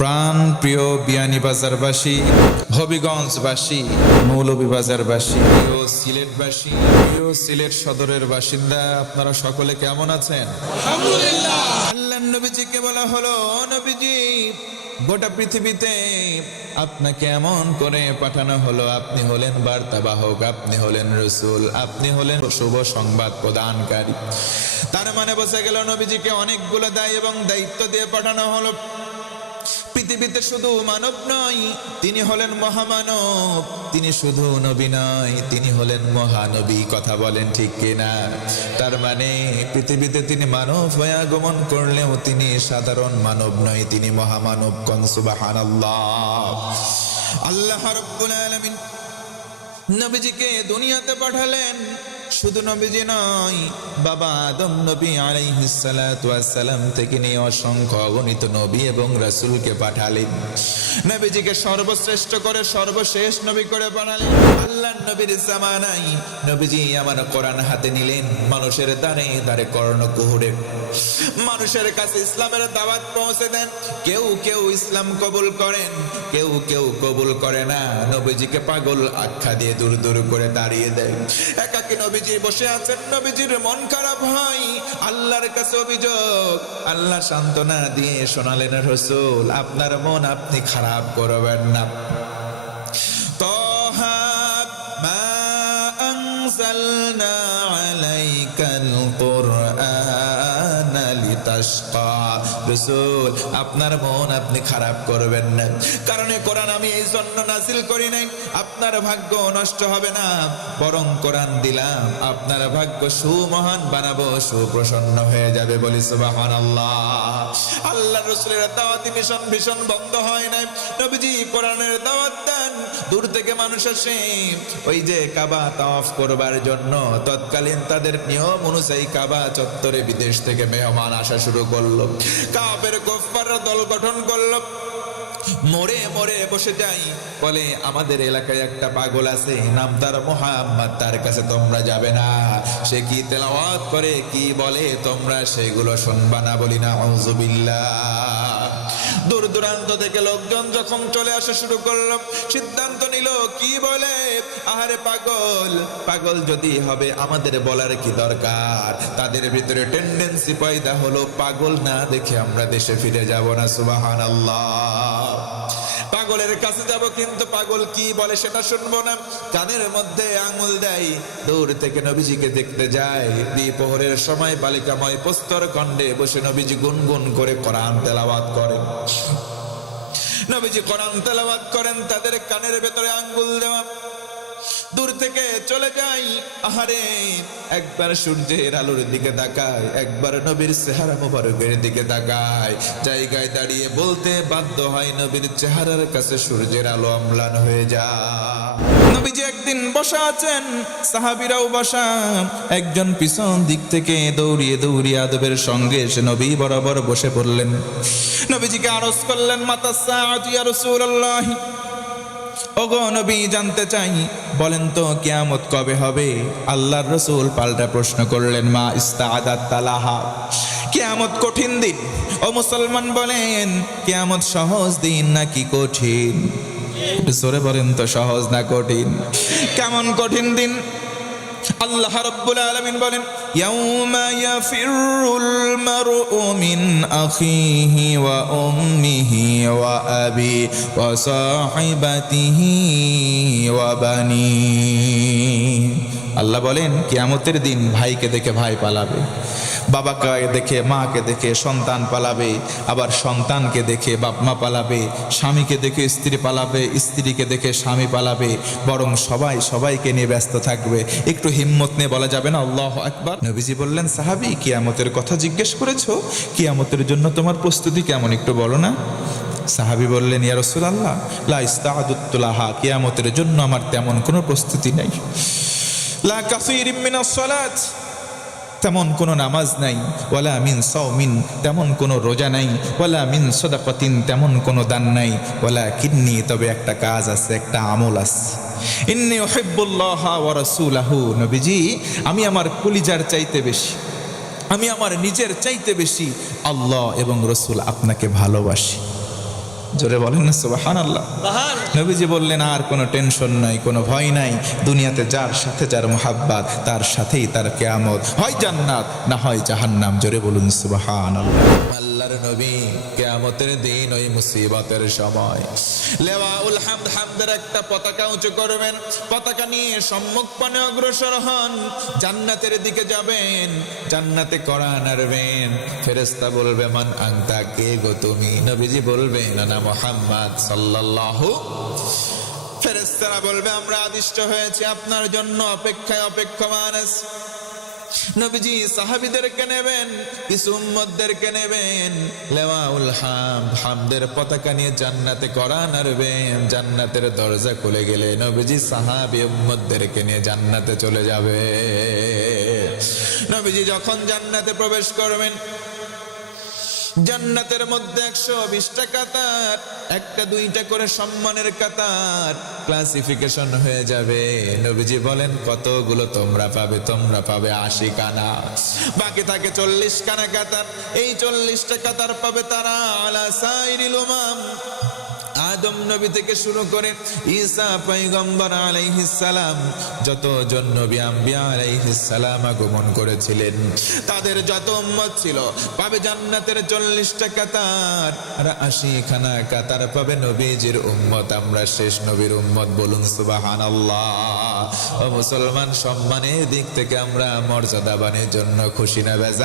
প্রাণ প্রিয় বিয়ানীবাজারবাসী, হবিগঞ্জবাসী, মৌলভীবাজারবাসী, প্রিয় সিলেটবাসী, প্রিয় সিলেট সদরের বাসিন্দা, আপনারা সকলে কেমন আছেন? আলহামদুলিল্লাহ। আল্লাহর নবীজিকে বলা হলো, নবীজি গোটা পৃথিবীতে আপনাকে এমন করে পাঠানো হলো, আপনি হলেন বার্তাবাহক, আপনি হলেন রাসূল, আপনি হলেন শুভ সংবাদ প্রদানকারী। তার মানে বোঝা গেল নবীজিকে অনেকগুলো দায় এবং দায়িত্ব দিয়ে পাঠানো হলো। পৃথিবীতে শুধু মানব নয়, তিনি হলেন মহামানব। তিনি শুধু নবী নয়, তিনি হলেন মহানবী। কথা বলেন ঠিক কিনা? তার মানে পৃথিবীতে তিনি মানব হয়ে আগমন করলেও তিনি সাধারণ মানব নয়, তিনি মহামানব। কোন সুবহানাল্লাহ। আল্লাহ রাব্বুল আলামিন নবীজিকে দুনিয়াতে পাঠালেন। শুধু নবীজি নয়, বাবা আদম নবী আলাইহিস সালাতু ওয়াস সালাম থেকে নিয়ে অসংখ্য অগণিত নবী এবং রাসূলকে পাঠালেন। নবীজিকে সর্বশ্রেষ্ঠ করে সর্বশেষ নবী করে বানালেন। আল্লাহর নবীর জামানায় নবীজি আমার কোরআন হাতে নিলেন, মানুষের দ্বারে দ্বারে কর্ণকুহরে মানুষের কাছে ইসলামের দাওয়াত পৌঁছে দেন। কেউ কেউ ইসলাম কবুল করেন, কেউ কেউ কবুল করে না। নবীজিকে পাগল আখ্যা দিয়ে দূর দূর করে দাঁড়িয়ে দেয়। একাকী নবীজি বসে আছেন, নবীজির মন খারাপ হয়, আল্লাহর কাছে অভিযোগ। আল্লাহ সান্ত্বনা দিয়ে শোনালেন, রাসূল আপনার মন আপনি খারাপ করবেন না। তাহা মা আনজালনা আলাইকাল কুরআনা লিতাশকা। রাসূল আপনার মন আপনি খারাপ করবেন না, কারণ এই কোরআন আমি এই জন্য নাযিল করি নাই আপনার ভাগ্য নষ্ট হবে না, বরং কোরআন দিলাম আপনার ভাগ্য সুমহান বানাবো, সুপ্রসন্ন হয়ে যাবে। বলি সুবহানাল্লাহ। আল্লাহর রাসূলের দাওয়াতি মিশন ভীষণ বন্ধ হয় নাই। নবীজি কোরআনের দাওয়াত দেন, দূর থেকে মানুষ আসে ওই যে কাবা তাওয়াফ করবার জন্য। তৎকালীন তাদের নিয়ম অনুযায়ী কাবা চত্বরে বিদেশ থেকে মেহমান আসা শুরু করলো। কাফের কুফাররা দল গঠন করলো, মোড়ে মোড়ে বসে যাই, বলে আমাদের এলাকায় একটা পাগল আছে, নাম তার মুহাম্মদ, তার কাছে তোমরা যাবে না। সে কি তেলাওয়াত করে, কি বলে, তোমরা সেগুলো শুনবা না। বলি না আউযুবিল্লাহ। দূর দূরান্ত থেকে লোকজন যখন চলে আসা শুরু করলো, সিদ্ধান্ত নিল কি বলে, আহারে পাগল, পাগল যদি হবে আমাদের বলার কি দরকার। তাদের ভিতরে টেন্ডেন্সি পয়দা হলো, পাগল না দেখে আমরা দেশে ফিরে যাব না। সুবহানাল্লাহ। পাগলের কাছে যাব কিন্তু পাগল কি বলে সেটা শুনবো না। কানের মধ্যে আঙুল দেয়, দূর থেকে নবীজিকে দেখতে যায়। দ্বিপ্রহরের সময় বালিকাময় প্রস্তর খণ্ডে বসে নবীজি গুনগুন করে কোরআন তেলাওয়াত করেন। নবীজি কোরআন তেলাওয়াত করেন, তাদের কানের ভেতরে আঙ্গুল দেওয়া। দূর থেকে চলে যাই, আহারে একবার সূর্যের আলোর দিকে তাকায়, একবার নবীর চেহারা মুবারকের দিকে তাকায়। জায়গায় দাঁড়িয়ে বলতে বাধ্য হয়, নবীর চেহারার কাছে সূর্যের আলো অম্লান হয়ে যায়। নবীজি একদিন বসা আছেন, সাহাবীরাও বসা। একজন পিছন দিক থেকে দৌড়িয়ে দৌড়িয়ে আদবের সঙ্গে এসে নবী বরাবর বসে পড়লেন। নবীজিকে আরজ করলেন, মাতা সাআতু ইয়া রাসূলুল্লাহ, ওগো নবী জানতে চাই, বলেন তো কিয়ামত কবে হবে? আল্লাহর রাসূল পাল্টা প্রশ্ন করলেন, মা ইস্তাআদাত তালাহা, কিয়ামত কঠিন দিন। ও মুসলমান বলেন, কিয়ামত সহজ দিন নাকি কঠিন? জোরে বলেন তো, সহজ না কঠিন? কেমন কঠিন দিন? আল্লাহ রাব্বুল আলামিন বলেন, ইয়াউমা ইয়াফিরুল মারউ মিন আখিহি ওয়া উম্মিহি ওয়া আবি ওয়া সাহিবাতিহি ওয়া বানি। আল্লাহ বলেন, কিয়ামতের দিন ভাইকে দেখে ভাই পালাবে, বাবাকে দেখে মাকে দেখে সন্তান পালাবে, আবার সন্তানকে দেখে বাপ মা পালাবে, স্বামীকে দেখে স্ত্রী পালাবে, স্ত্রীকে দেখে স্বামী পালাবে। বরং সবাই সবাইকে নিয়ে ব্যস্ত থাকবে। একটু হিম্মত নিয়ে বলা যাবে না আল্লাহু আকবার? নবীজি বললেন, সাহাবী কিয়ামতের কথা জিজ্ঞেস করেছো, কিয়ামতের জন্য তোমার প্রস্তুতি কেমন একটু বলো না। সাহাবী বললেন, ইয়া রাসূলুল্লাহ লা ইস্তাআদাতু লাহা, কিয়ামতের জন্য আমার তেমন কোনো প্রস্তুতি নাই। লা কাসীরিম মিনাস সালাত, তেমন কোনো নামাজ নাই। ওয়ালা মিন সাওমিন, তেমন কোনো রোজা নাই। ওয়ালা মিন সাদাকাতিন, তেমন কোনো দান নাই। ওয়ালা কিন্নি, তবে একটা কাজ আছে, একটা আমল আছে। ইন্নী উহিব্বুল্লাহ ওয়া রাসূলাহু, নবীজি আমি আমার কলিজার চাইতে বেশি, আমি আমার নিজের চাইতে বেশি আল্লাহ এবং রাসূল আপনাকে ভালোবাসি। জোরে বলেন না সুবহানাল্লাহ। নবীজি বললেন আর কোনো টেনশন নাই, কোনো ভয় নাই, দুনিয়াতে যার সাথে যার মোহাব্বত তার সাথেই তার কিয়ামত, হয় জান্নাত না হয় জাহান্নাম। জোরে বলুন সুবহানাল্লাহ। আল্লাহর নবী কিয়ামতের দিন ওই মুসিবতের সময় লেওয়াউল হামদ, হামদের একটা পতাকা উঁচু করবেন, পতাকা নিয়ে সম্মুখ পানে অগ্রসর হন, জান্নাতের দিকে যাবেন, জান্নাতে কড়া নাড়বেন, ফেরেশতা বলবে মান আনতা, কে গো তুমি? নবীজি বলবেন আনা মুহাম্মদ সাল্লাল্লাহু। ফেরেশতারা বলবে আমরা আদিষ্ট হয়েছি আপনার জন্য, অপেক্ষায় অপেক্ষমান আছি। নবীজি সাহাবীদেরকে নেবেন, কিছু উম্মতদেরকে নেবেন, লেওয়াউল হামদ, হামদের পতাকা নিয়ে জান্নাতে কড়া নাড়বেন, জান্নাতের দরজা খুলে গেলে নবীজি সাহাবী উম্মতদেরকে নিয়ে জান্নাতে চলে যাবে। নবীজি যখন জান্নাতে প্রবেশ করবেন, জান্নাতের মধ্যে 120টা কাতার, একটা দুইটা করে সম্মানের কাতার ক্লাসিফিকেশন হয়ে যাবে। নবীজি বলেন কতগুলো তোমরা পাবে? তোমরা পাবে 80 খানা, বাকি থাকে 40 খানা কাতার। এই 40টা কাতার পাবে তারা আলা সাইরিল উমাম, আদম নবী থেকে শুরু করে ঈসা পয়গম্বর আলাইহিস সালাম, যতজন নবী আম্বিয়া আলাইহিস সালাম আগমন করেছিলেন তাদের যত উম্মত ছিল পাবে জান্নাতের 40টা কাতার, আর 80 খানা কাতার পাবে নবীজির উম্মত। আমরা শেষ নবীর উম্মত, বলুন সুবহানাল্লাহ। ও মুসলমান, সম্মানের দিক থেকে আমরা মর্যাদাবানের জন্য খুশি না বেজা?